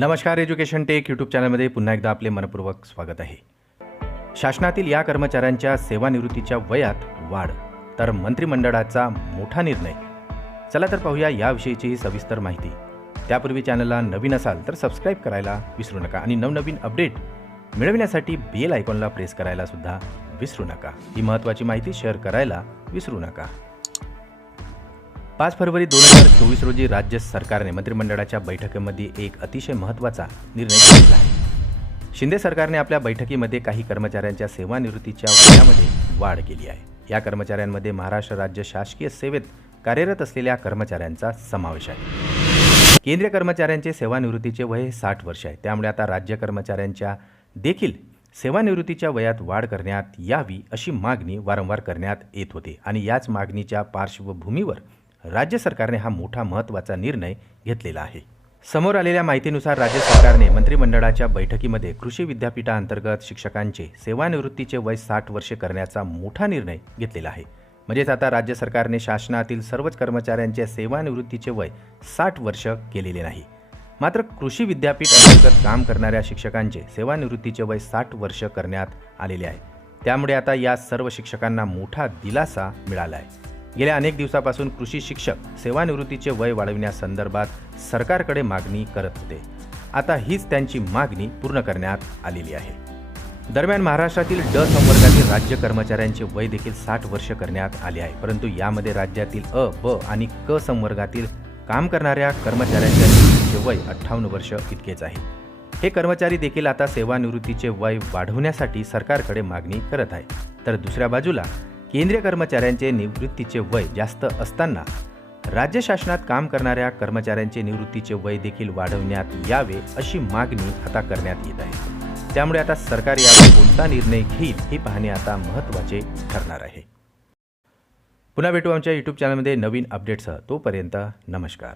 नमस्कार, education take YouTube चॅनलमध्ये पुन्हा एकदा आपले मनपूर्वक स्वागत आहे. शासनातील या कर्मचाऱ्यांच्या सेवानिवृत्तीच्या वयात वाढ, तर मंत्रिमंडळाचा मोठा निर्णय. चला तर पाहूया याविषयीची ही सविस्तर माहिती. त्यापूर्वी चॅनलला नवीन असाल तर सबस्क्राईब करायला विसरू नका आणि नवनवीन अपडेट मिळविण्यासाठी बेल आयकॉनला प्रेस करायला सुद्धा विसरू नका. ही महत्त्वाची माहिती शेअर करायला विसरू नका. 5 फरवरी 2024 रोजी राज्य सरकारने मंत्रिमंडळाच्या बैठकीमध्ये एक अतिशय महत्त्वाचा निर्णय घेतला आहे. शिंदे सरकारने आपल्या बैठकीमध्ये काही कर्मचाऱ्यांच्या सेवानिवृत्तीच्या वयामध्ये वाढ केली आहे. या कर्मचाऱ्यांमध्ये महाराष्ट्र राज्य शासकीय सेवेत कार्यरत असलेल्या कर्मचाऱ्यांचा समावेश आहे. केंद्रीय कर्मचाऱ्यांचे सेवानिवृत्तीचे वय 60 वर्ष आहे. त्यामुळे आता राज्य कर्मचाऱ्यांच्या देखील सेवानिवृत्तीच्या वयात वाढ करण्यात यावी अशी मागणी वारंवार करण्यात येत होती आणि याच मागणीच्या पार्श्वभूमीवर राज्य सरकारने हा मोठा महत्त्वाचा निर्णय घेतलेला आहे. समोर आलेल्या माहितीनुसार राज्य सरकारने मंत्रिमंडळाच्या बैठकीमध्ये कृषी विद्यापीठांतर्गत शिक्षकांचे सेवानिवृत्तीचे वय 60 वर्षे करण्याचा मोठा निर्णय घेतलेला आहे. म्हणजेच आता राज्य सरकारने शासनातील सर्वच कर्मचाऱ्यांचे सेवानिवृत्तीचे वय 60 वर्ष केलेले नाही. मात्र कृषी विद्यापीठ अंतर्गत काम करणाऱ्या शिक्षकांचे सेवानिवृत्तीचे वय 60 वर्ष करण्यात आलेले आहे. त्यामुळे आता या सर्व शिक्षकांना मोठा दिलासा मिळाला आहे. गेल्या अनेक दिवसापासून कृषी शिक्षक सेवानिवृत्तीचे वय वाढविण्यासंदर्भात सरकारकडे मागणी करत होते. आता हीच त्यांची मागणी पूर्ण करण्यात आलेली आहे. दरम्यान महाराष्ट्रातील ड संवर्गातील राज्य कर्मचाऱ्यांचे वय देखील 60 वर्ष करण्यात आले आहे. परंतु यामध्ये राज्यातील अ, ब आणि क संवर्गातील काम करणाऱ्या कर्मचाऱ्यांच्या निवृत्तीचे वय 58 वर्ष इतकेच आहे. हे कर्मचारी देखील आता सेवानिवृत्तीचे वय वाढवण्यासाठी सरकारकडे मागणी करत आहे. तर दुसऱ्या बाजूला केंद्रीय कर्मचाऱ्यांचे निवृत्तीचे वय जास्त असताना राज्य शासनात काम करणाऱ्या कर्मचाऱ्यांचे निवृत्तीचे वय देखील वाढवण्यात यावे अशी मागणी आता करण्यात येत आहे. त्यामुळे आता सरकार यावर कोणता निर्णय घेईल हे पाहणे आता महत्त्वाचे ठरणार आहे. पुन्हा भेटू आमच्या यूट्यूब चॅनलमध्ये नवीन अपडेट्ससह. तोपर्यंत नमस्कार.